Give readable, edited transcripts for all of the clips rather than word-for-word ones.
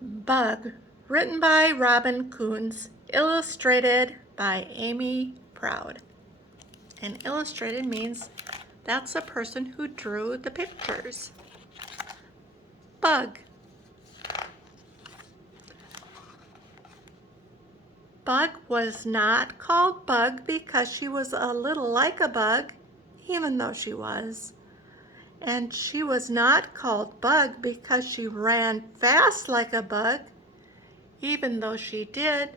Bug, written by Robin Coons, illustrated by Amy Proud. And illustrated means that's the person who drew the pictures. Bug. Bug was not called Bug because she was a little like a bug, even though she was. And she was not called Bug because she ran fast like a bug, even though she did.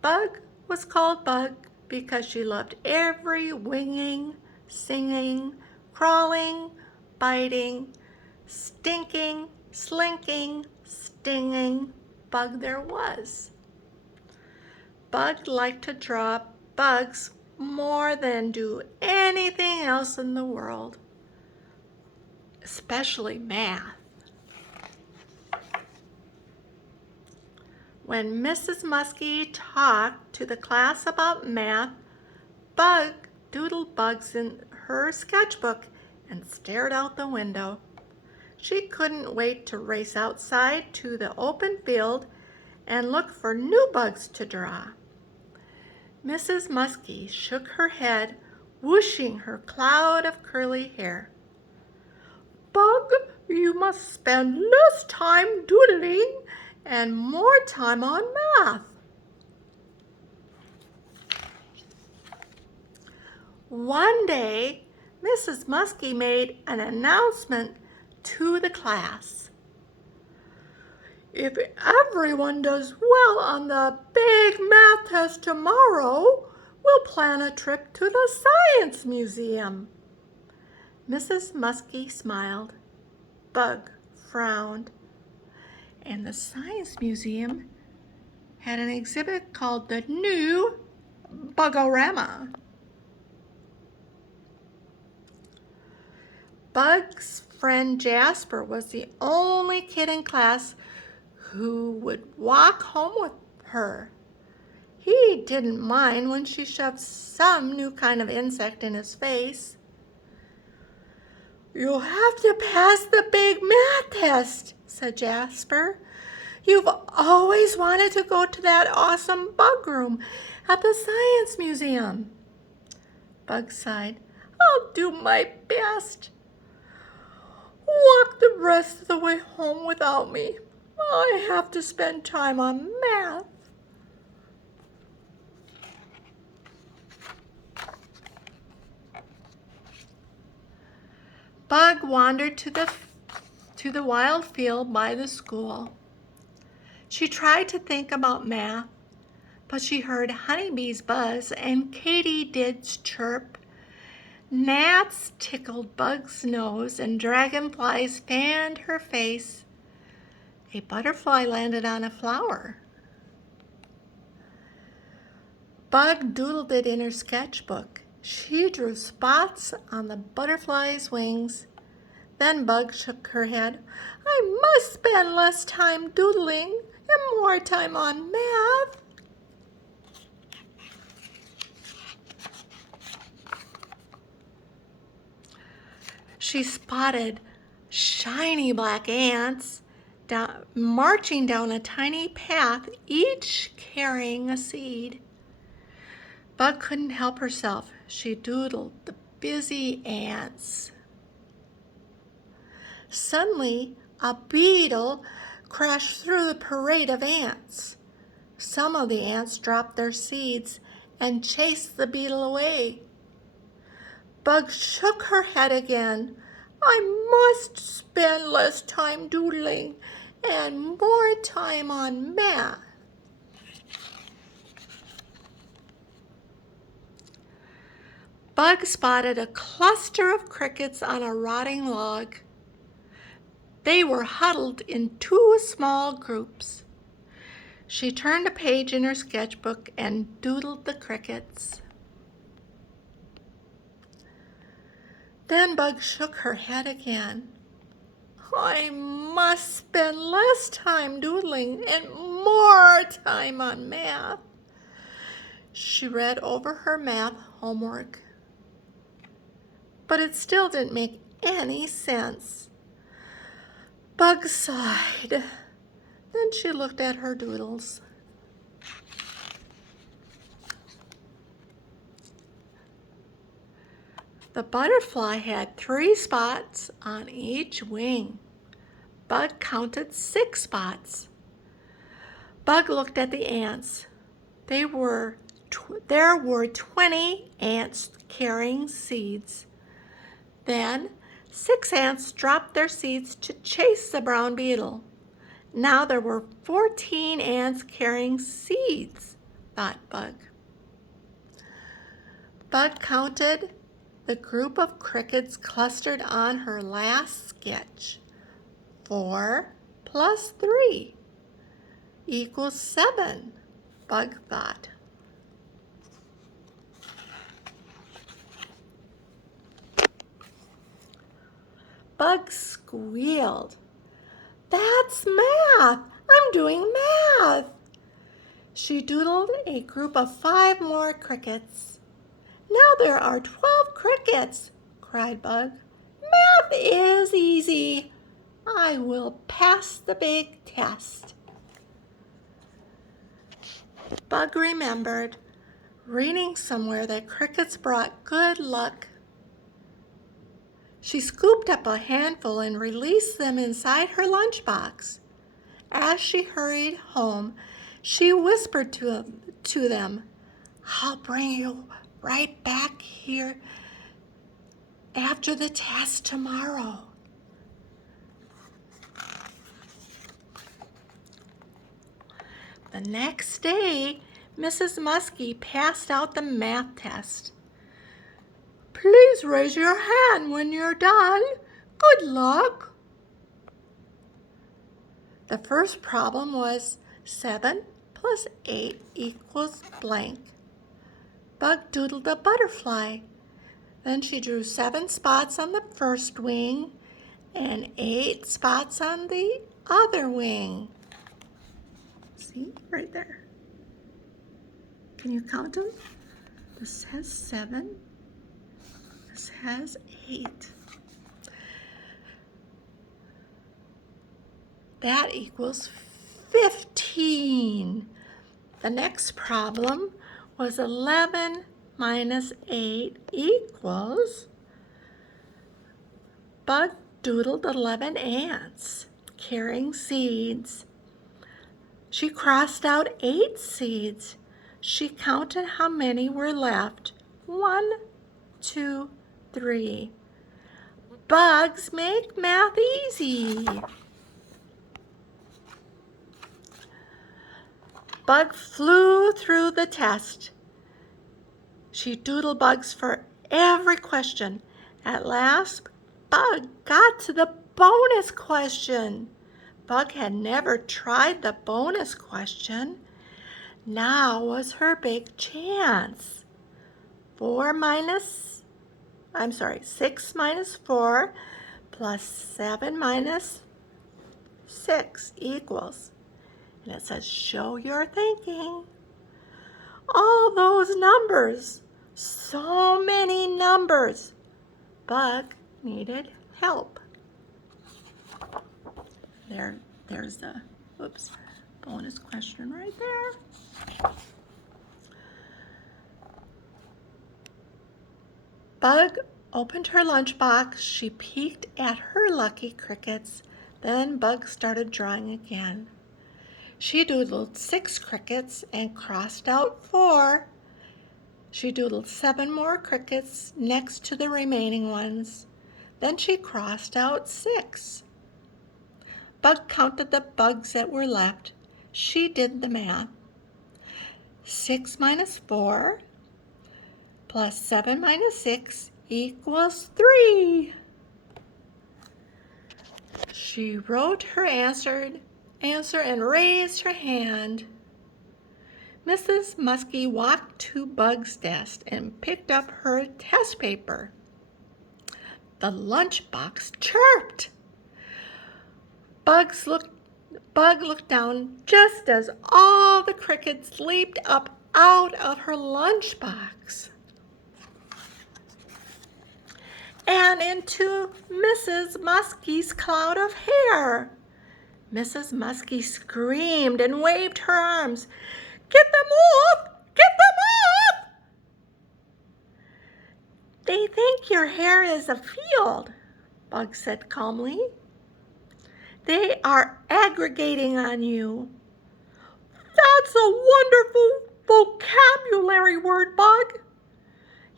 Bug was called Bug because she loved every winging, singing, crawling, biting, stinking, slinking, stinging bug there was. Bug liked to draw bugs more than do anything else in the world, especially math. When Mrs. Muskie talked to the class about math, Bug doodled bugs in her sketchbook and stared out the window. She couldn't wait to race outside to the open field and look for new bugs to draw. Mrs. Muskie shook her head, whooshing her cloud of curly hair. Bug, you must spend less time doodling and more time on math. One day, Mrs. Muskie made an announcement to the class. If everyone does well on the big math test tomorrow, we'll plan a trip to the Science Museum. Mrs. Muskie smiled. Bug frowned. And the Science Museum had an exhibit called the New Bugorama. Bug's friend Jasper was the only kid in class who would walk home with her. He didn't mind when she shoved some new kind of insect in his face. You'll have to pass the big math test, said Jasper. You've always wanted to go to that awesome bug room at the Science Museum. Bug sighed. I'll do my best. Walk the rest of the way home without me. I have to spend time on math. Bug wandered to the wild field by the school. She tried to think about math, but she heard honeybees buzz and katydids chirp. Gnats tickled Bug's nose and dragonflies fanned her face. A butterfly landed on a flower. Bug doodled it in her sketchbook. She drew spots on the butterfly's wings. Then Bug shook her head. I must spend less time doodling and more time on math. She spotted shiny black ants marching down a tiny path, each carrying a seed. Bug couldn't help herself. She doodled the busy ants. Suddenly, a beetle crashed through the parade of ants. Some of the ants dropped their seeds and chased the beetle away. Bug shook her head again. I must spend less time doodling and more time on math. Bug spotted a cluster of crickets on a rotting log. They were huddled in two small groups. She turned a page in her sketchbook and doodled the crickets. Then Bug shook her head again. I must spend less time doodling and more time on math. She read over her math homework, but it still didn't make any sense. Bug sighed. Then she looked at her doodles. The butterfly had 3 spots on each wing. Bug counted 6 spots. Bug looked at the ants. There were 20 ants carrying seeds. Then 6 ants dropped their seeds to chase the brown beetle. Now there were 14 ants carrying seeds, thought Bug. Bug counted the group of crickets clustered on her last sketch. 4 plus 3 equals 7, Bug thought. Bug squealed. That's math! I'm doing math! She doodled a group of 5 more crickets. Now there are 12 crickets, cried Bug. Math is easy. I will pass the big test. Bug remembered reading somewhere that crickets brought good luck. She scooped up a handful and released them inside her lunchbox. As she hurried home, she whispered to them, I'll bring you right back here after the test tomorrow. The next day, Mrs. Muskie passed out the math test. Please raise your hand when you're done. Good luck. The first problem was 7 plus 8 equals blank. Bug doodled a butterfly. Then she drew 7 spots on the first wing and 8 spots on the other wing. See, right there. Can you count them? This has 7. This has 8. That equals 15. The next problem was 11 minus 8 equals, Bug doodled 11 ants carrying seeds. She crossed out 8 seeds. She counted how many were left. 1, 2, 3. Bugs make math easy. Bug flew through the test. She doodled bugs for every question. At last, Bug got to the bonus question. Bug had never tried the bonus question. Now was her big chance. 6 minus 4 plus 7 minus 6 equals, and it says, show your thinking. All those numbers, so many numbers. Bug needed help. There's the bonus question right there. Bug opened her lunchbox. She peeked at her lucky crickets. Then Bug started drawing again. She doodled 6 crickets and crossed out 4. She doodled 7 more crickets next to the remaining ones. Then she crossed out 6. Bug counted the bugs that were left. She did the math. 6 minus 4 plus 7 minus 6 equals 3. She wrote her answer and raised her hand. Mrs. Muskie walked to Bug's desk and picked up her test paper. The lunchbox chirped. Bug looked down just as all the crickets leaped up out of her lunchbox and into Mrs. Muskie's cloud of hair. Mrs. Muskie screamed and waved her arms. Get them off! Get them off! They think your hair is a field, Bug said calmly. They are aggregating on you. That's a wonderful vocabulary word, Bug,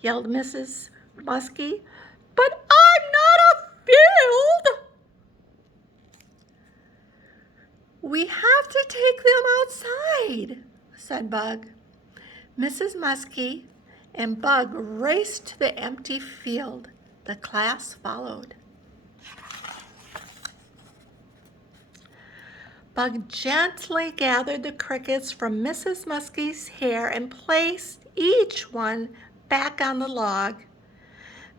yelled Mrs. Muskie. But I'm not a field. We have to take them outside, said Bug. Mrs. Muskie and Bug raced to the empty field. The class followed. Bug gently gathered the crickets from Mrs. Muskie's hair and placed each one back on the log.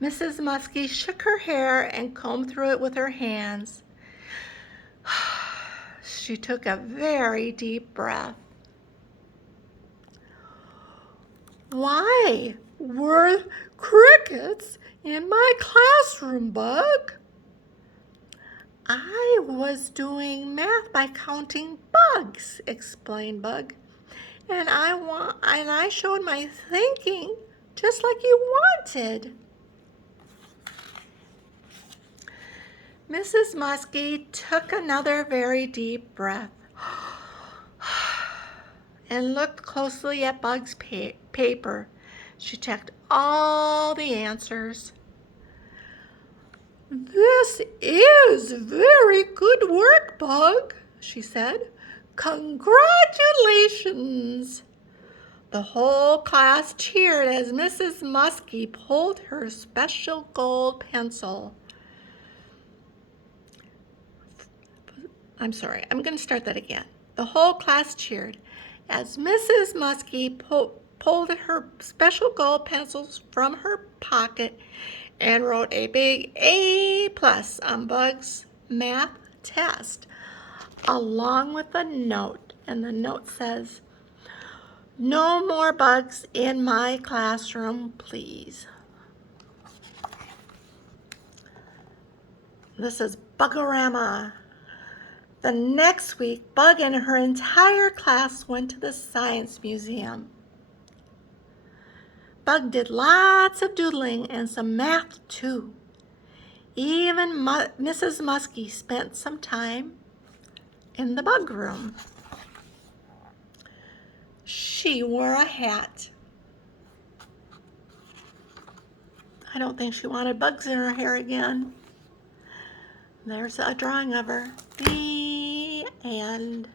Mrs. Muskie shook her hair and combed through it with her hands. She took a very deep breath. Why were crickets in my classroom, Bug? I was doing math by counting bugs, explained Bug. And I showed my thinking just like you wanted. Mrs. Muskie took another very deep breath and looked closely at Bug's paper. She checked all the answers. This is very good work, Bug, she said. Congratulations! The whole class cheered as Mrs. Muskie pulled her special gold pencil. I'm going to start that again. The whole class cheered as Mrs. Muskie pulled her special gold pencils from her pocket and wrote a big A+ on Bug's math test, along with a note. And the note says, "No more bugs in my classroom, please." This is Bugorama. The next week, Bug and her entire class went to the Science Museum. Bug did lots of doodling and some math too. Even Mrs. Muskie spent some time in the bug room. She wore a hat. I don't think she wanted bugs in her hair again. There's a drawing of her. The end.